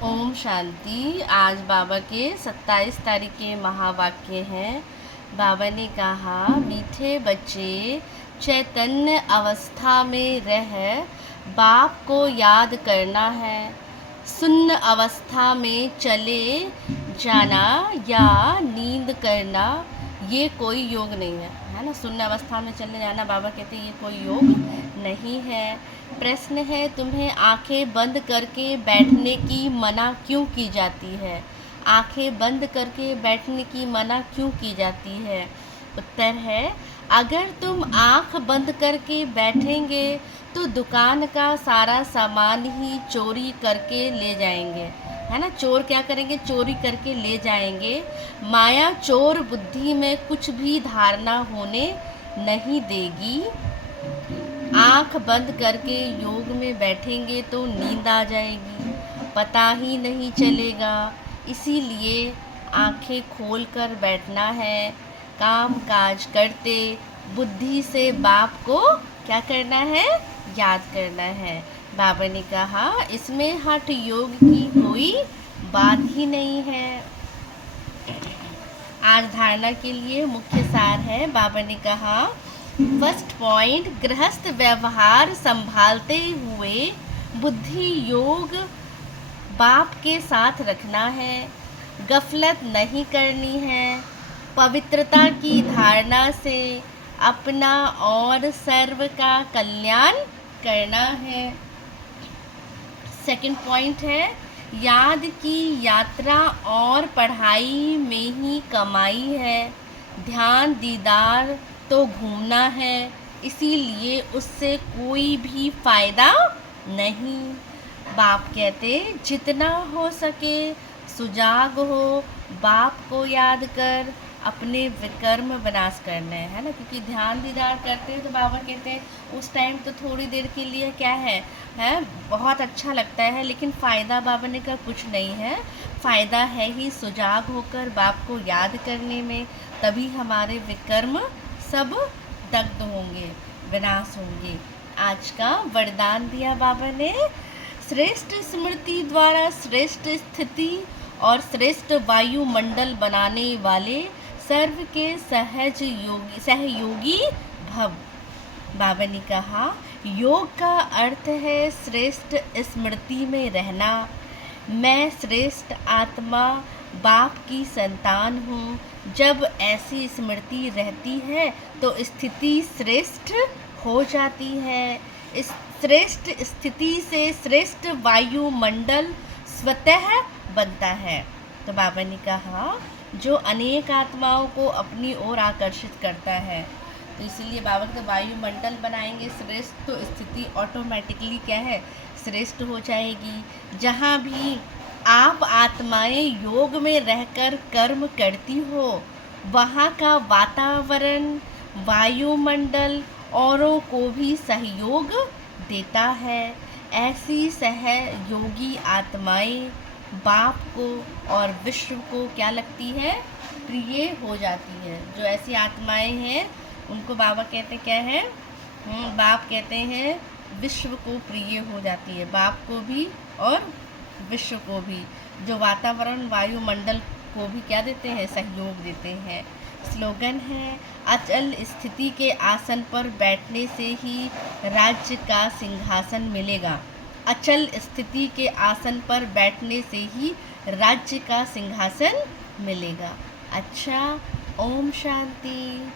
ओम शांति। आज बाबा के 27 तारीख के महावाक्य हैं। बाबा ने कहा, मीठे बच्चे, चैतन्य अवस्था में रह बाप को याद करना है। सुन्न अवस्था में चले जाना या नींद करना ये कोई योग नहीं है ना। सुन्न अवस्था में चले जाना, बाबा कहते हैं, ये कोई योग नहीं है। प्रश्न है, तुम्हें आंखें बंद करके बैठने की मना क्यों की जाती है? आंखें बंद करके बैठने की मना क्यों की जाती है? उत्तर है, अगर तुम आंख बंद करके बैठेंगे तो दुकान का सारा सामान ही चोरी करके ले जाएंगे, है ना। चोर क्या करेंगे? चोरी करके ले जाएंगे। माया चोर बुद्धि में कुछ भी धारणा होने नहीं देगी। आंख बंद करके योग में बैठेंगे तो नींद आ जाएगी, पता ही नहीं चलेगा। इसीलिए आंखें खोल कर बैठना है। काम काज करते बुद्धि से बाप को क्या करना है? याद करना है। बाबा ने कहा, इसमें हठ योग की कोई बात ही नहीं है। आज धारणा के लिए मुख्य सार है। बाबा ने कहा, फर्स्ट पॉइंट, गृहस्थ व्यवहार संभालते हुए बुद्धि योग बाप के साथ रखना है। गफलत नहीं करनी है। पवित्रता की धारणा से अपना और सर्व का कल्याण करना है। सेकंड पॉइंट है, याद की यात्रा और पढ़ाई में ही कमाई है। ध्यान दीदार तो घूमना है, इसीलिए उससे कोई भी फायदा नहीं। बाप कहते, जितना हो सके सुजाग हो, बाप को याद कर अपने विकर्म विनाश करने है ना। क्योंकि ध्यान दीदार करते हैं तो बाबा कहते हैं उस टाइम तो थोड़ी देर के लिए क्या है बहुत अच्छा लगता है, लेकिन फ़ायदा बाबा ने कहा कुछ नहीं है। फ़ायदा है ही सुजाग होकर बाप को याद करने में, तभी हमारे विकर्म सब दग्ध होंगे, विनाश होंगे। आज का वरदान दिया बाबा ने, श्रेष्ठ स्मृति द्वारा श्रेष्ठ स्थिति और श्रेष्ठ वायुमंडल बनाने वाले सर्व के सहयोगी भव। बाबा ने कहा, योग का अर्थ है श्रेष्ठ स्मृति में रहना। मैं श्रेष्ठ आत्मा बाप की संतान हूँ। जब ऐसी स्मृति रहती है तो स्थिति श्रेष्ठ हो जाती है। इस श्रेष्ठ स्थिति से श्रेष्ठ वायुमंडल स्वतः बनता है। तो बाबा ने कहा, जो अनेक आत्माओं को अपनी ओर आकर्षित करता है, तो इसलिए बाबा के वायुमंडल बनाएंगे श्रेष्ठ, तो स्थिति ऑटोमेटिकली क्या है? श्रेष्ठ हो जाएगी। जहाँ भी आप आत्माएं योग में रहकर कर्म करती हो, वहाँ का वातावरण, वायुमंडल औरों को भी सहयोग देता है। ऐसी सहयोगी आत्माएं बाप को और विश्व को क्या लगती है? प्रिय हो जाती है। जो ऐसी आत्माएं हैं उनको बाबा कहते क्या है? बाप कहते हैं विश्व को प्रिय हो जाती है, बाप को भी और विश्व को भी। जो वातावरण, वायुमंडल को भी क्या देते हैं? सहयोग देते हैं। स्लोगन है, अचल स्थिति के आसन पर बैठने से ही राज्य का सिंहासन मिलेगा। अचल स्थिति के आसन पर बैठने से ही राज्य का सिंहासन मिलेगा। अच्छा, ओम शांति।